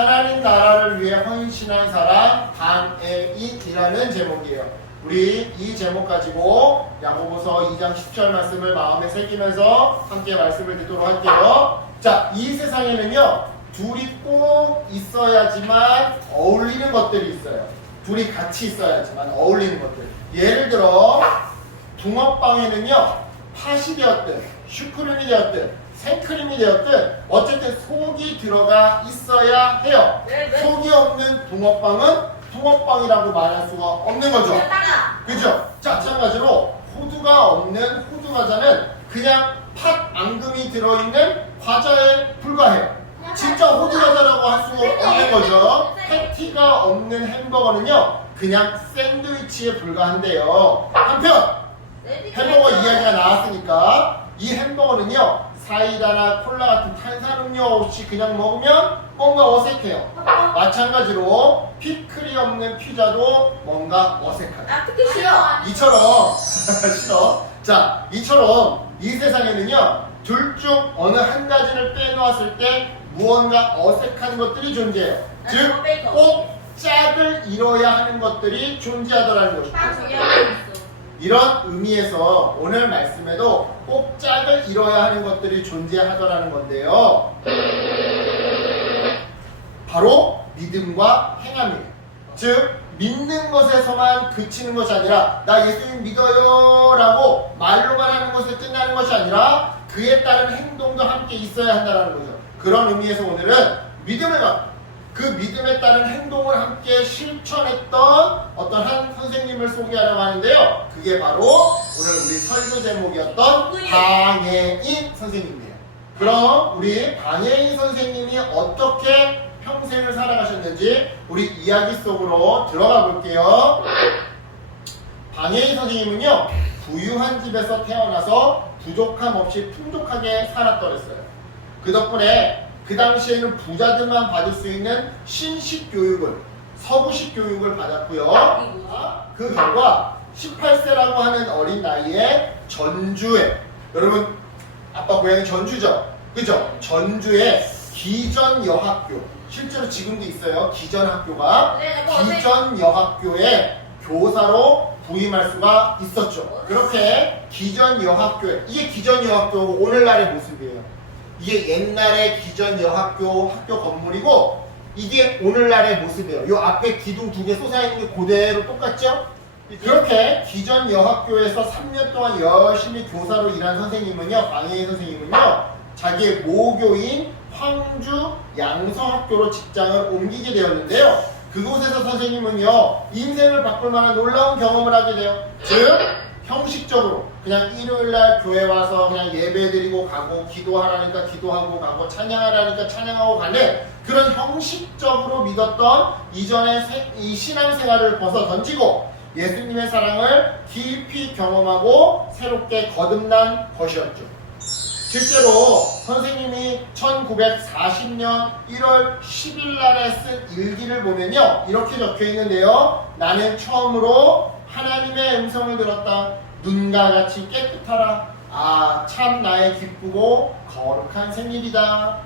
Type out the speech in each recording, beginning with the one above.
하나님 나라를 위해 헌신한 사람 방해인이라는 제목이에요. 우리 이 제목 가지고 야고보서 2장 10절 말씀을 마음에 새기면서 함께 말씀을 듣도록 할게요. 자, 이 세상에는요 둘이 꼭 있어야지만 어울리는 것들이 있어요. 둘이 같이 있어야지만 어울리는 것들. 예를 들어 붕어빵에는요 팥이 되었든 슈크림이 되었든 생크림이 되었든 어쨌든 속이 들어가 있어야 해요. 속이 없는 붕어빵은 붕어빵이라고 말할 수가 없는 거죠. 그죠? 자, 마찬가지로 호두가 없는 호두 과자는 그냥 팥 앙금이 들어있는 과자에 불과해요. 진짜 호두 과자라고 할 수가 없는 거죠. 패티가 없는 햄버거는요 그냥 샌드위치에 불과한데요. 한편 햄버거 이야기가 나왔으니까 이 햄버거는요 사이다나 콜라 같은 탄산음료 없이 그냥 먹으면 뭔가 어색해요. 마찬가지로 피클이 없는 피자도 뭔가 어색하죠. 특히 싫어. 이처럼 싫어. 자, 이처럼 이 세상에는요 둘 중 어느 한 가지를 빼놓았을 때 무언가 어색한 것들이 존재해요. 즉 꼭 짝을 이뤄야 하는 것들이 존재하더라는 것이죠. 이런 의미에서 오늘 말씀에도 꼭 짝을 이뤄야 하는 것들이 존재하더라는 건데요. 바로 믿음과 행함이에요. 즉 믿는 것에서만 그치는 것이 아니라 나 예수님 믿어요 라고 말로만 하는 것에 끝나는 것이 아니라 그에 따른 행동도 함께 있어야 한다는 거죠. 그런 의미에서 오늘은 믿음을 갖고 그 믿음에 따른 행동을 함께 실천했던 어떤 한 선생님을 소개하려고 하는데요. 그게 바로 오늘 우리 설교 제목이었던 방해인 선생님이에요. 그럼 우리 방해인 선생님이 어떻게 평생을 살아가셨는지 우리 이야기 속으로 들어가 볼게요. 방해인 선생님은요 부유한 집에서 태어나서 부족함 없이 풍족하게 살았더랬어요. 그 덕분에 그 당시에는 부자들만 받을 수 있는 신식 교육을, 서구식 교육을 받았고요. 그 결과 18세라고 하는 어린 나이에 전주에, 여러분 아빠 고향이 전주죠? 그죠? 전주에 기전여학교, 실제로 지금도 있어요. 기전학교가 기전여학교에 교사로 부임할 수가 있었죠. 그렇게 기전여학교에, 이게 기전여학교 오늘날의 모습이에요. 이게 옛날의 기전여학교 학교 건물이고 이게 오늘날의 모습이에요. 이 앞에 기둥 두 개 솟아있는 게 그대로 똑같죠? 그렇게 기전여학교에서 3년 동안 열심히 교사로 일한 선생님은요, 방해인 선생님은요, 자기의 모교인 황주 양서학교로 직장을 옮기게 되었는데요. 그곳에서 선생님은요, 인생을 바꿀 만한 놀라운 경험을 하게 돼요. 즉, 형식적으로 그냥 일요일날 교회 와서 그냥 예배드리고 가고 기도하라니까 기도하고 가고 찬양하라니까 찬양하고 가는 그런 형식적으로 믿었던 이전의 이 신앙생활을 벗어 던지고 예수님의 사랑을 깊이 경험하고 새롭게 거듭난 것이었죠. 실제로 선생님이 1940년 1월 10일 날에 쓴 일기를 보면요 이렇게 적혀 있는데요. 나는 처음으로 하나님의 음성을 들었다. 눈과 같이 깨끗하라. 아, 참 나의 기쁘고 거룩한 생일이다.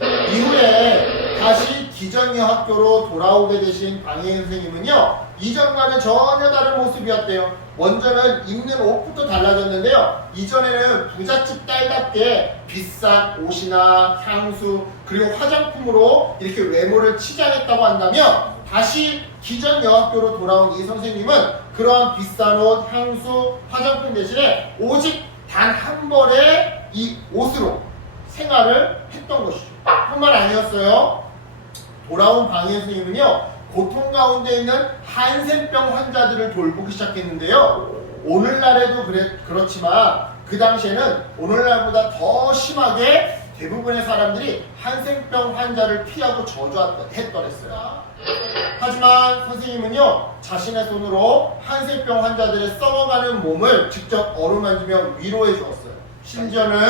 이후에 다시 기전여학교로 돌아오게 되신 방해인 선생님은요 이전과는 전혀 다른 모습이었대요. 먼저는 입는 옷부터 달라졌는데요. 이전에는 부잣집 딸답게 비싼 옷이나 향수 그리고 화장품으로 이렇게 외모를 치장했다고 한다면 다시 기전여학교로 돌아온 이 선생님은 그러한 비싼 옷, 향수, 화장품 대신에 오직 단 한 벌의 이 옷으로 생활을 했던 것이죠. 뿐만 아니었어요. 돌아온 방해인 선생님은요 고통 가운데 있는 한센병 환자들을 돌보기 시작했는데요. 오늘날에도 그렇지만 그 당시에는 오늘날보다 더 심하게 대부분의 사람들이 한센병 환자를 피하고 저주했더랬어요. 하지만 선생님은요 자신의 손으로 한센병 환자들의 썩어가는 몸을 직접 어루만지며 위로해 주었어요. 심지어는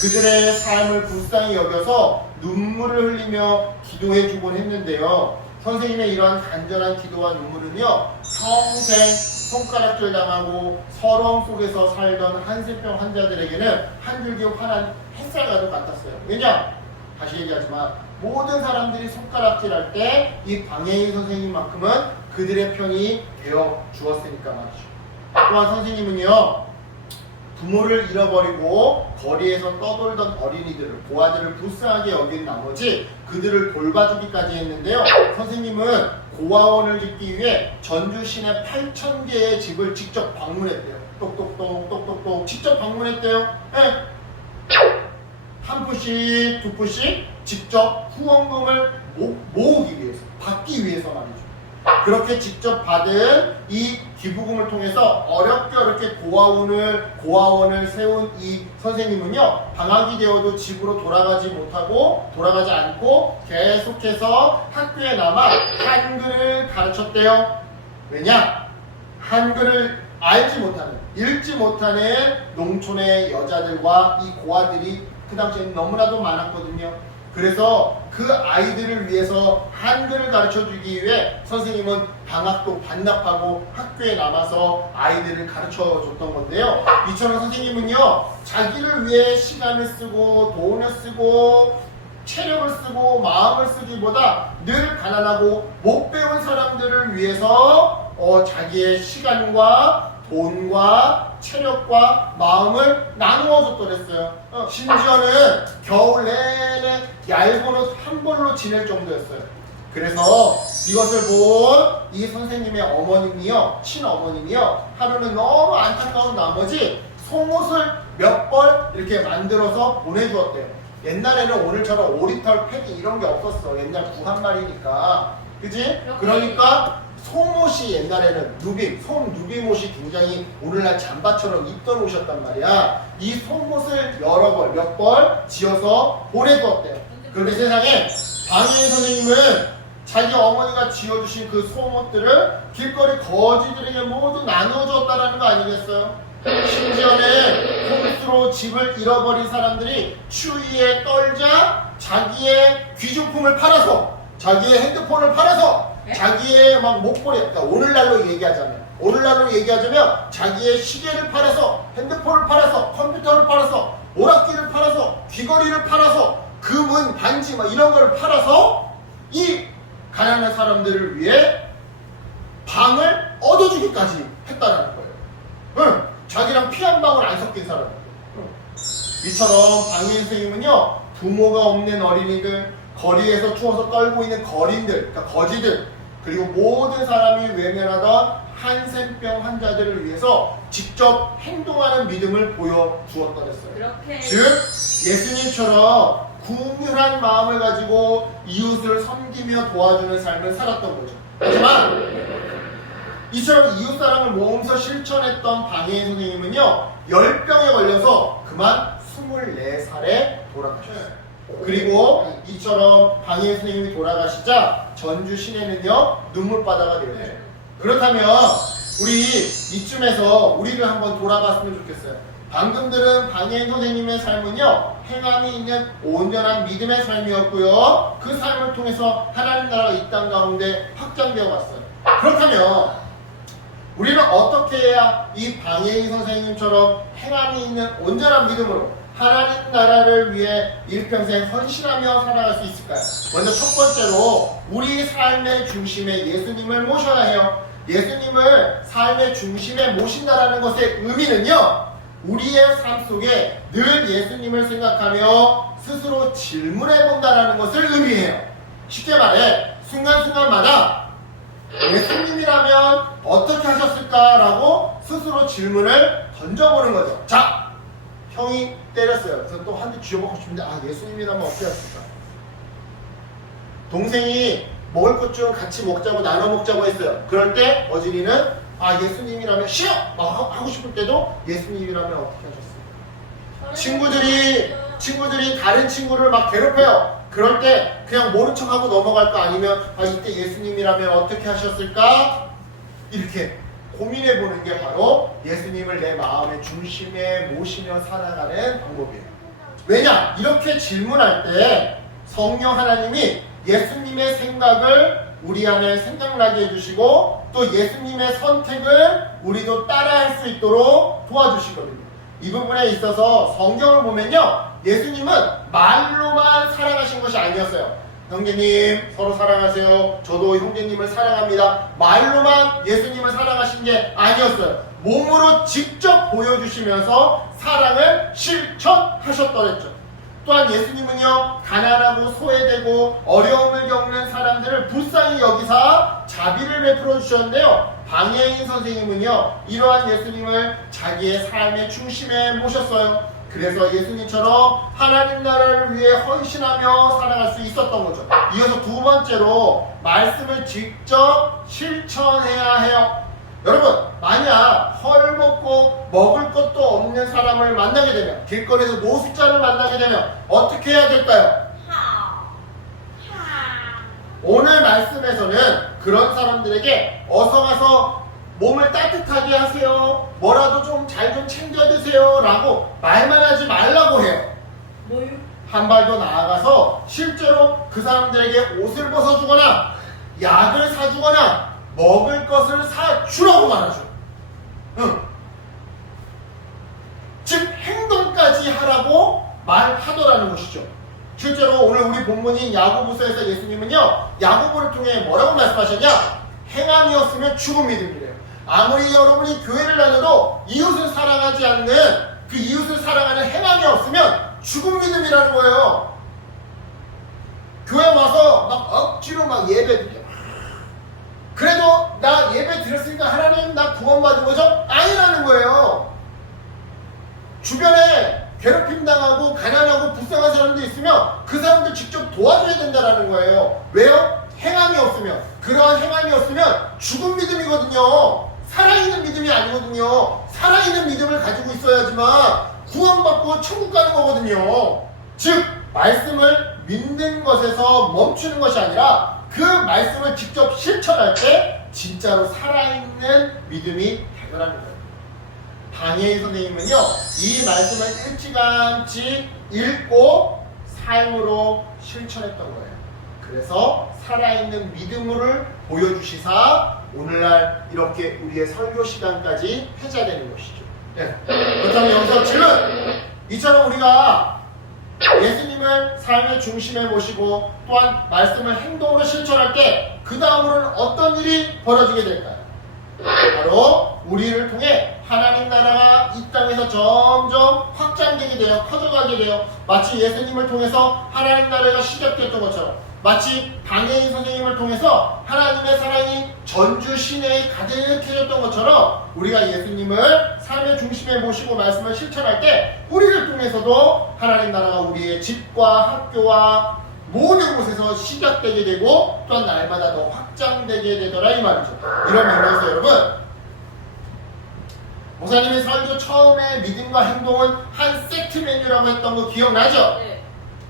그들의 삶을 불쌍히 여겨서 눈물을 흘리며 기도해 주곤 했는데요. 선생님의 이러한 간절한 기도와 눈물은요 평생 손가락질 당하고 서러움 속에서 살던 한센병 환자들에게는 한 줄기 환한 햇살과도 같았어요. 왜냐? 다시 얘기하지만 모든 사람들이 손가락질할 때 이 방해인 선생님만큼은 그들의 편이 되어 주었으니까 말이죠. 또한 선생님은요, 부모를 잃어버리고 거리에서 떠돌던 어린이들을, 고아들을 불쌍하게 여긴 나머지 그들을 돌봐주기까지 했는데요. 선생님은 고아원을 짓기 위해 전주 시내 8,000개의 집을 직접 방문했대요. 똑똑똑 직접 방문했대요. 네. 한 푼씩 두 푼씩 직접 후원금을 모으기 위해서, 받기 위해서 말이죠. 그렇게 직접 받은 이 기부금을 통해서 어렵게 고아원을 세운 이 선생님은요, 방학이 되어도 집으로 돌아가지 않고 계속해서 학교에 남아 한글을 가르쳤대요. 왜냐? 한글을 알지 못하는, 읽지 못하는 농촌의 여자들과 이 고아들이 그 당시에는 너무나도 많았거든요. 그래서 그 아이들을 위해서 한글을 가르쳐주기 위해 선생님은 방학도 반납하고 학교에 남아서 아이들을 가르쳐줬던 건데요. 이처럼 선생님은요, 자기를 위해 시간을 쓰고 돈을 쓰고 체력을 쓰고 마음을 쓰기보다 늘 가난하고 못 배운 사람들을 위해서 자기의 시간과 돈과 체력과 마음을 나누어 줬더랬어요. 심지어는 겨울 내내 얇은 옷 한 벌로 지낼 정도였어요. 그래서 이것을 본 이 선생님의 어머님이요, 친어머님이요, 하루는 너무 안타까운 나머지 속옷을 몇 벌 이렇게 만들어서 보내주었대요. 옛날에는 오늘처럼 오리털 패딩 이런 게 없었어. 옛날 구한말이니까. 그지? 그러니까 속옷이 옛날에는 누빔 옷이 굉장히 오늘날 잠바처럼 입던 옷이었단 말이야. 이 속옷을 몇 벌 지어서 보내주었대요. 그런데 세상에 방해인 선생님은 자기 어머니가 지어주신 그 속옷들을 길거리 거지들에게 모두 나눠줬다라는 거 아니겠어요? 심지어는 홈스로 집을 잃어버린 사람들이 추위에 떨자 자기의 귀중품을 팔아서, 자기의 핸드폰을 팔아서, 자기의 막 목걸이, 그러니까 오늘날로 얘기하자면 자기의 시계를 팔아서, 핸드폰을 팔아서, 컴퓨터를 팔아서, 오락기를 팔아서, 귀걸이를 팔아서, 금은 반지 막 이런 거를 팔아서 이 가난한 사람들을 위해 방을 얻어주기까지 했다라는 거예요. 응, 자기랑 피 한 방울 안 섞인 사람. 이처럼 방해인 선생님은요, 부모가 없는 어린이들, 거리에서 추워서 떨고 있는 거린들, 그러니까 거지들, 그리고 모든 사람이 외면하던 한센병 환자들을 위해서 직접 행동하는 믿음을 보여주었더랬어요. 즉 예수님처럼 궁휼한 마음을 가지고 이웃을 섬기며 도와주는 삶을 살았던 거죠. 하지만 이처럼 이웃사랑을 모으면서 실천했던 방해인 선생님은요, 열병에 걸려서 그만 24살에 돌아가셨어요. 그리고 이처럼 방해인 선생님이 돌아가시자 전주 시내는요, 눈물바다가 되었죠. 그렇다면 우리 이쯤에서 우리를 한번 돌아봤으면 좋겠어요. 방금 들은 방해인 선생님의 삶은요, 행함이 있는 온전한 믿음의 삶이었고요, 그 삶을 통해서 하나님 나라가 이 땅 가운데 확장되어 갔어요. 그렇다면 우리는 어떻게 해야 이 방해인 선생님처럼 행함이 있는 온전한 믿음으로 하나님 나라를 위해 일평생 헌신하며 살아갈 수 있을까요? 먼저 첫 번째로 우리 삶의 중심에 예수님을 모셔야 해요. 예수님을 삶의 중심에 모신다라는 것의 의미는요, 우리의 삶 속에 늘 예수님을 생각하며 스스로 질문해 본다라는 것을 의미해요. 쉽게 말해 순간순간마다 예수님이라면 어떻게 하셨을까라고 스스로 질문을 던져보는 거죠. 자, 형이 때렸어요. 그래서 또 한 대 쥐어먹고 싶은데, 예수님이라면 어떻게 하셨을까? 동생이 먹을 것 좀 같이 먹자고 나눠 먹자고 했어요. 그럴 때 어진이는 예수님이라면 싫어! 막 하고 싶을 때도 예수님이라면 어떻게 하셨어요? 친구들이 다른 친구를 막 괴롭혀요. 그럴 때 그냥 모른 척하고 넘어갈까? 아니면 이때 예수님이라면 어떻게 하셨을까? 이렇게 고민해보는 게 바로 예수님을 내 마음의 중심에 모시며 살아가는 방법이에요. 왜냐? 이렇게 질문할 때 성령 하나님이 예수님의 생각을 우리 안에 생각나게 해주시고 또 예수님의 선택을 우리도 따라할 수 있도록 도와주시거든요. 이 부분에 있어서 성경을 보면요, 예수님은 말로만 살아가신 것이 아니었어요. 형제님 서로 사랑하세요. 저도 형제님을 사랑합니다. 말로만 예수님을 사랑하신 게 아니었어요. 몸으로 직접 보여주시면서 사랑을 실천하셨더랬죠. 또한 예수님은요, 가난하고 소외되고 어려움을 겪는 사람들을 불쌍히 여기사 자비를 베풀어 주셨는데요, 방예인 선생님은요, 이러한 예수님을 자기의 삶의 중심에 모셨어요. 그래서 예수님처럼 하나님 나라를 위해 헌신하며 살아갈 수 있었던 거죠. 이어서 두 번째로 말씀을 직접 실천해야 해요. 여러분, 만약 헐벗고 먹을 것도 없는 사람을 만나게 되면, 길거리에서 노숙자를 만나게 되면 어떻게 해야 될까요? 오늘 말씀에서는 그런 사람들에게 어서 가서 몸을 따뜻하게 하세요, 뭐라도 좀 잘 좀 챙겨 드세요 라고 말만 하지 말라고 해요. 한 발 더 나아가서 실제로 그 사람들에게 옷을 벗어주거나 약을 사주거나 먹을 것을 사주라고 말하죠. 즉 행동까지 하라고 말하더라는 것이죠. 실제로 오늘 우리 본문인 야고보서에서 예수님은요, 야고보를 통해 뭐라고 말씀하셨냐? 행함이었으면 죽은 믿음이래요. 아무리 여러분이 교회를 다녀도 이웃을 사랑하지 않는, 그 이웃을 사랑하는 행함이 없으면 죽은 믿음이라는 거예요. 교회 와서 막 억지로 막 예배 드려. 그래도 나 예배 드렸으니까 하나님 나 구원받은 거죠? 아니라는 거예요. 주변에 괴롭힘 당하고 가난하고 불쌍한 사람들 있으면 그 사람들 직접 도와줘야 된다는 거예요. 왜요? 행함이 없으면, 그러한 행함이 없으면 죽은 믿음이거든요. 살아있는 믿음이 아니거든요. 살아있는 믿음을 가지고 있어야지만 구원받고 천국 가는 거거든요. 즉 말씀을 믿는 것에서 멈추는 것이 아니라 그 말씀을 직접 실천할 때 진짜로 살아있는 믿음이 되더라는 거예요. 방예인 선생님은요, 이 말씀을 일찌감치 읽고 삶으로 실천했던 거예요. 그래서 살아있는 믿음을 보여주시사 오늘날 이렇게 우리의 설교 시간까지 회자되는 것이죠. 네. 그렇다면 여기서 질문! 이처럼 우리가 예수님을 삶의 중심에 모시고 또한 말씀을 행동으로 실천할 때 그 다음으로는 어떤 일이 벌어지게 될까요? 바로 우리를 통해 하나님 나라가 이 땅에서 점점 확장되게 돼요. 커져가게 돼요. 마치 예수님을 통해서 하나님 나라가 시작됐던 것처럼, 마치 방예인 선생님을 통해서 하나님의 사랑이 전주 시내에 가득해졌던 것처럼 우리가 예수님을 삶의 중심에 모시고 말씀을 실천할 때 우리를 통해서도 하나님 나라가 우리의 집과 학교와 모든 곳에서 시작되게 되고 또한 날마다 더 확장되게 되더라 이 말이죠. 이런 면에서 여러분, 목사님의 설교 처음에 믿음과 행동은 한 세트 메뉴라고 했던 거 기억나죠? 네.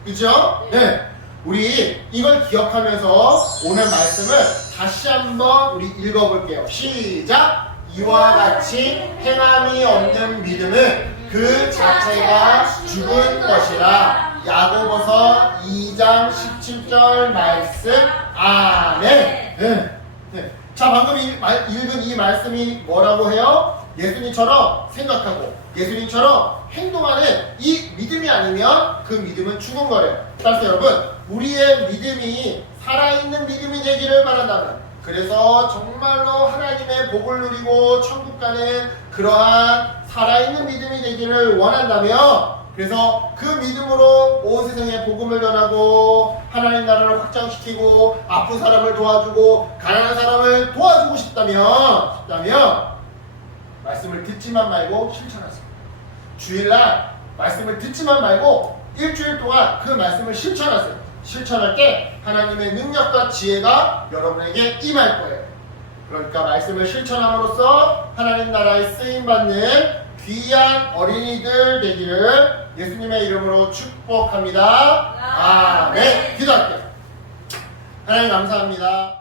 그죠? 네. 우리 이걸 기억하면서 오늘 말씀을 다시 한번 우리 읽어볼게요. 시작! 이와 같이 행함이 없는 믿음은 그 자체가 죽은 것이라. 야고보서 2장 17절 말씀. 아멘. 네. 네. 자, 방금 읽은 이 말씀이 뭐라고 해요? 예수님처럼 생각하고 예수님처럼 행동하는 이 믿음이 아니면 그 믿음은 죽은 거래요. 따라서 여러분, 우리의 믿음이 살아있는 믿음이 되기를 바란다면, 그래서 정말로 하나님의 복을 누리고 천국 가는 그러한 살아있는 믿음이 되기를 원한다면, 그래서 그 믿음으로 온 세상에 복음을 전하고 하나님 나라를 확장시키고 아픈 사람을 도와주고 가난한 사람을 도와주고 싶다면 말씀을 듣지만 말고 실천하세요. 주일날 말씀을 듣지만 말고 일주일 동안 그 말씀을 실천하세요. 실천할 때 하나님의 능력과 지혜가 여러분에게 임할 거예요. 그러니까 말씀을 실천함으로써 하나님 나라에 쓰임받는 귀한 어린이들 되기를 예수님의 이름으로 축복합니다. 아멘. 기도할게요. 하나님 감사합니다.